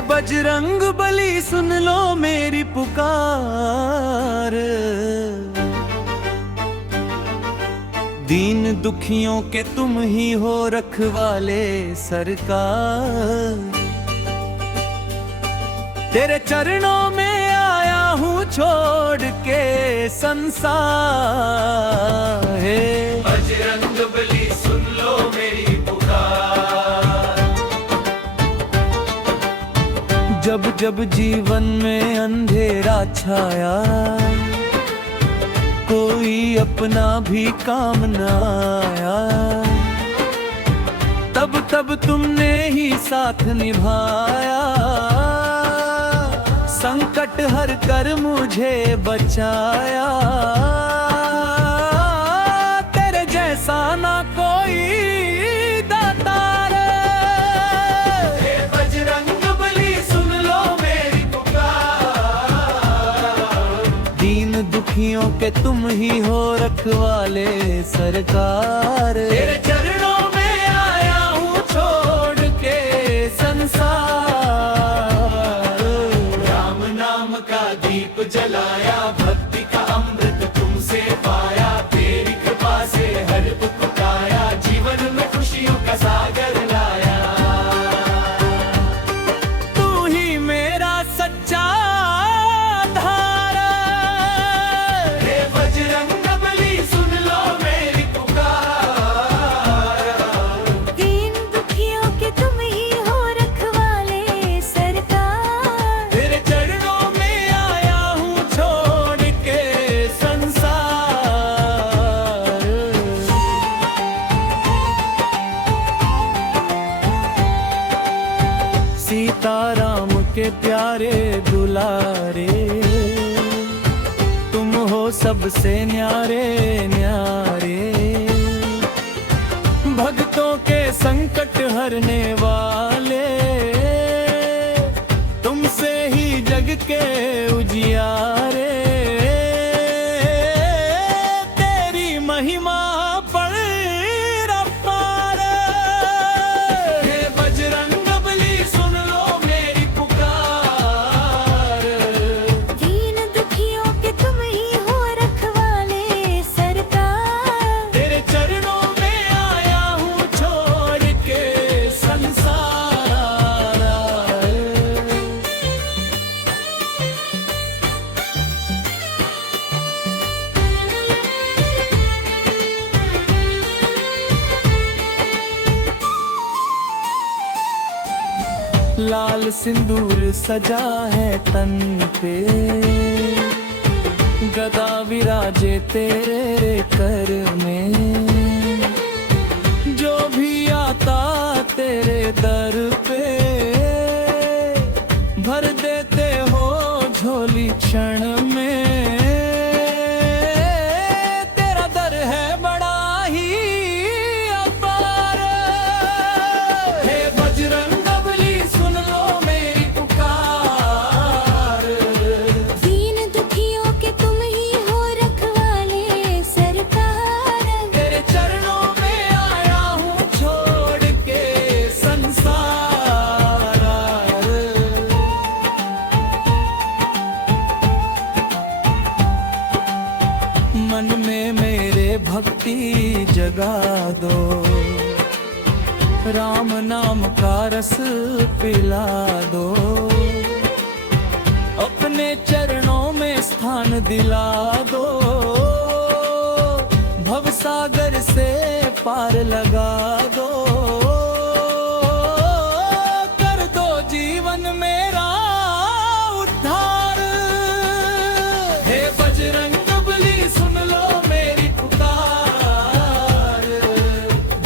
बजरंग बली सुन लो मेरी पुकार, दीन दुखियों के तुम ही हो रखवाले सरकार। तेरे चरणों में आया हूँ छोड़ के संसार। हे बजरंग बली सुन लो मेरी पुकार। जब जब जीवन में अंधेरा छाया, कोई अपना भी काम न आया, तब तब तुमने ही साथ निभाया। संकट हर कर मुझे बचाया, तेरे जैसा ना कोई दातार। हे बजरंग बली सुन लो मेरी पुकार। दीन दुखियों के तुम ही हो रखवाले सरकार। तेरे चरणों में आया हूँ छोड़ के संसार। राम नाम का दीप जलाया, भक्ति का अमृत तुमसे पाया। तेरी कृपा से हर दुख काया, जीवन में खुशियों का सागर लाया। तू ही मेरा सच्चा आधार। हे बजरंग बली सुन लो मेरी पुकार। दीन दुखियों के तुम ही हो रखवाले सरकार। तेरे चरणों में आया हूँ छोड़ के संसार। सीताराम के प्यारे दुलारे, तुम हो सबसे न्यारे न्यारे। भक्तों के संकट हरने वाले, तुमसे ही जग के उजियारे। तेरी महिमा परअपार। हे बजरंग बली सुन लो मेरी पुकार। दीन दुखियों के तुम ही हो रखवाले सरकार। तेरे चरणों में आया हूँ छोड़ के संसार। लाल सिंदूर सजा है तन पे, गदा विराजे तेरे कर में। जो भी आता तेरे दर पे, भर देते हो झोली क्षण में। तेरा दर है बड़ा ही अपार। हे बजरंग बली सुन लो मेरी पुकार। दीन दुखियों के तुम ही हो रखवाले सरकार। तेरे चरणों में आया हूँ छोड़ के संसार। मन में मेरे भक्ति जगा दो, राम नाम का रस पिला दो। अपने चरणों में स्थान दिला दो, भवसागर से पार लगा दो। कर दो जीवन मेरा उद्धार। हे बजरंग बली सुन लो मेरी पुकार।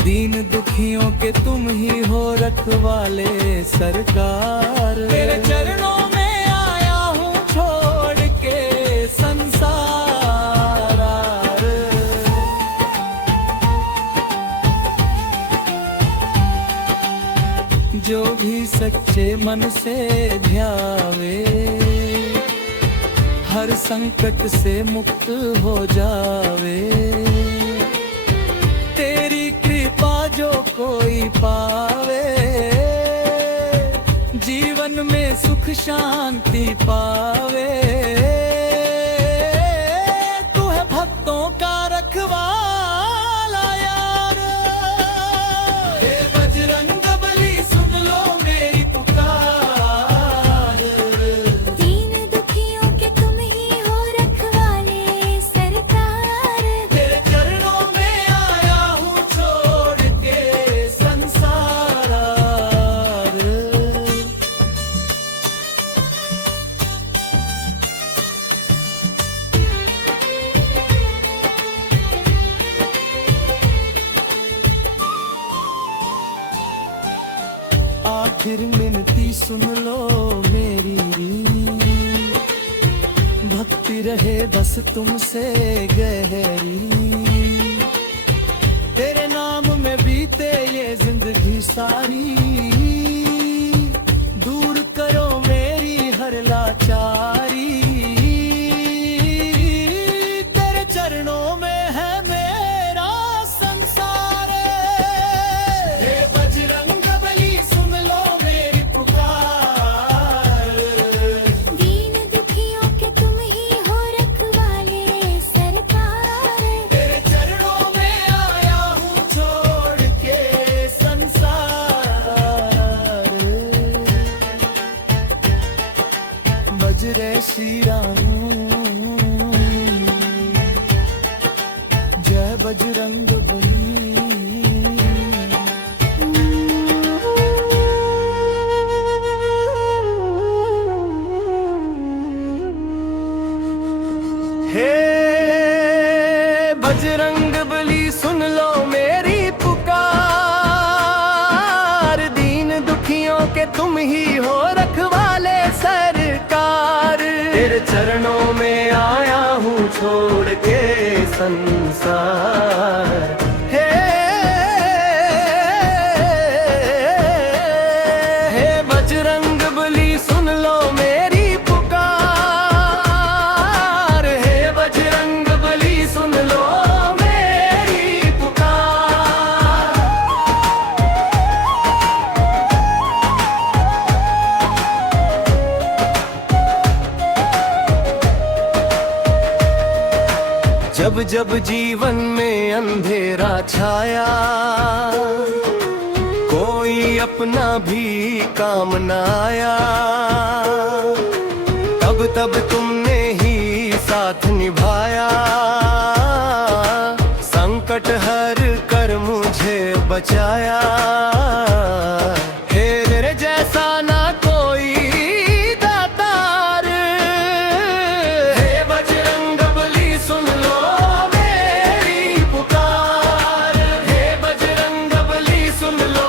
दीन दुखियों के तुम ही हो रखवाले सरकार। तेरे चरणों में आया हूँ छोड़ के संसार। जो भी सच्चे मन से ध्यावे, हर संकट से मुक्त हो जावे। तेरी कृपा जो कोई पावे, जीवन में में सुख शांति पावे। तू है भक्तों का रखवाला यार। हे बजरंग बली सुन लो मेरी पुकार। दीन दुखियों के तुम ही हो रखवाले सरकार। तेरे चरणों में आया हूँ छोड़ के संसार। आखिर मिनती सुन लो मेरी, भक्ति रहे बस तुमसे गहरी। तेरे नाम में बीते ये जिंदगी सारी। दूर करो मेरी हर लाचारी। तेरे चरणों में है मेरा संसार। हे बजरंग बली सुन लो मेरी पुकार। दीन दुखियों के तुम ही हो रखवाले सरकार। तेरे चरणों में आया हूँ छोड़ के संसार। बजरे श्री राम जय बजरंग बली। हे बजरंग बली सुन लो मेरी पुकार। दीन दुखियों के तुम ही हो रखवाले सरकार। तेरे चरणों में आया हूँ छोड़ के संसार। हे बजरंग बली सुन लो मेरी पुकार। हे बजरंग बली सुन लो मेरी पुकार। जब जब जीवन में अंधेरा छाया, कोई अपना भी काम न आया। तब तब तुमने ही साथ निभाया। संकट हर कर मुझे बचाया। हे तेरे जैसा ना कोई दातार। हे बजरंग बली सुन लो मेरी पुकार। हे बजरंग बली सुन लो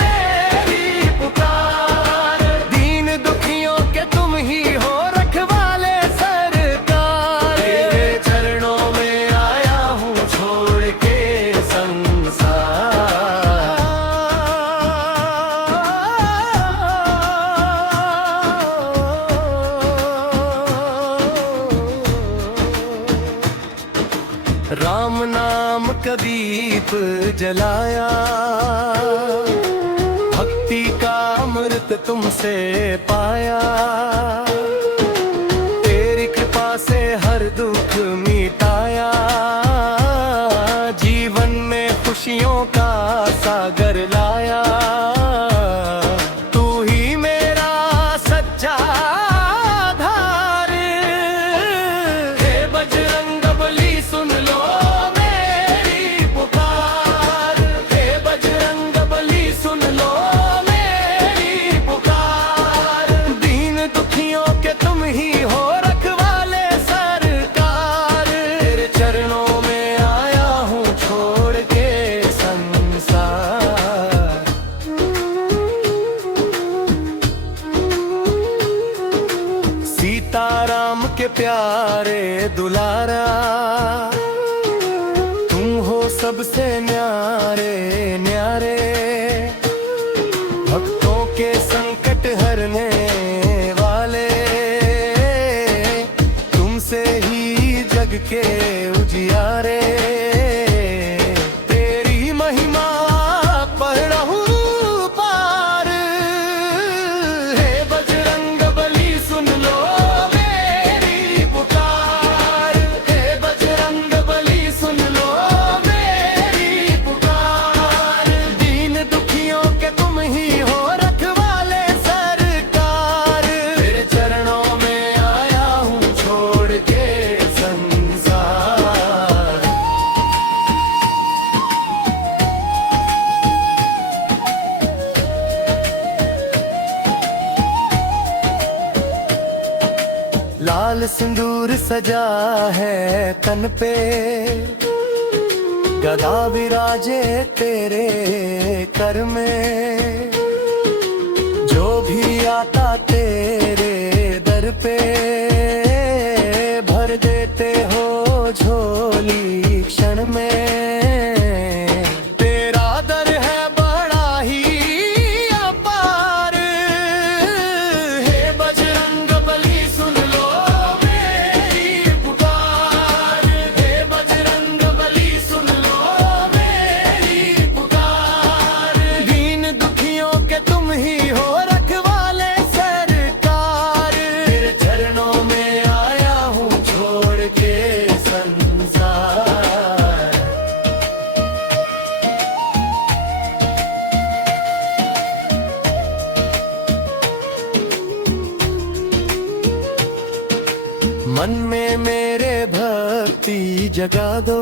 मेरी पुकार। दीन दुखियों के तुम ही हो रखवाले सरकार। तेरे चरणों में आया हूँ छोड़ के संसार। राम नाम का दीप जलाया। भक्ति का अमृत तुमसे पाया। तेरी कृपा से हर दुख मिटाया। जीवन में खुशियों का सागर लाया। तू ही मेरा सच्चा आधार। हे बजरंग बली सुन लो मेरी पुकार। हे बजरंग बली सुन लो मेरी पुकार। दीन दुखियों के तुम ही हो रखवाले सरकार। तेरे चरणों में आया हूँ छोड़ के संसार। सीताराम के प्यारे दुलारा। तुम हो सबसे न्यारे न्यारे। भक्तों के संकट हरने वाले। तुमसे ही जग के उजियारे। तेरी महिमा पढ़ रहूं पार। हे बजरंग लाल सिंदूर सजा है तन पे, गदा विराजे तेरे कर में। जो भी आता तेरे दर पे, भर देते हो झोली क्षण में। तेरा दर है बड़ा ही अपार, हे बजरंग बली सुन लो मेरी पुकार। हे बजरंग बली सुन लो मेरी पुकार। दीन दुखियों के तुम ही हो रखवाले सरकार। तेरे चरणों में आया हूँ छोड़ के संसार। मन में मेरे भक्ति जगा दो,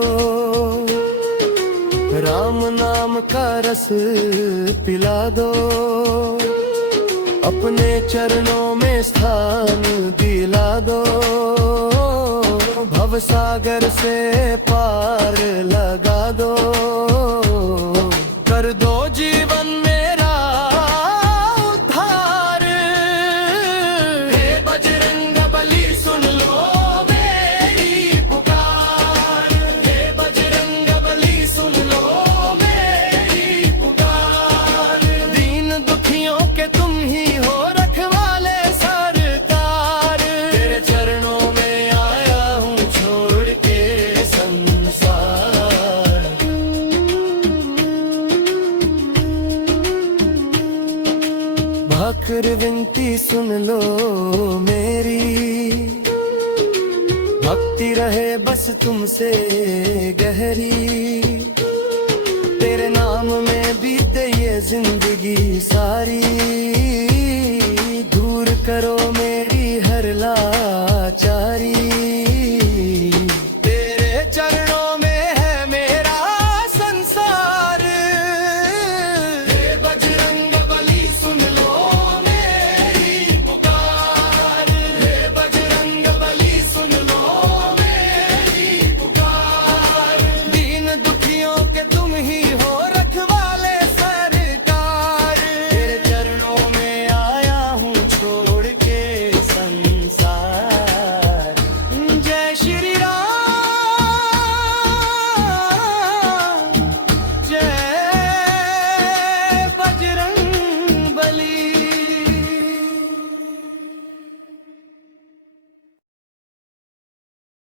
राम नाम का रस पिला दो। अपने चरणों में स्थान दिला दो, भव सागर से पार लगा दो। कर दो जीवन मेरा उद्धार। हे बजरंग बली सुन लो मेरी पुकार। हे बजरंग बली सुन लो मेरी पुकार। दीन दुखियों के तुम ही हो रखवाले सरकार। तेरे चरणों में आया हूँ छोड़ के संसार। भाकर विनती सुन लो मेरी, भक्ति रहे बस तुमसे गहरी। तेरे नाम में बीते ये जिंदगी सारी।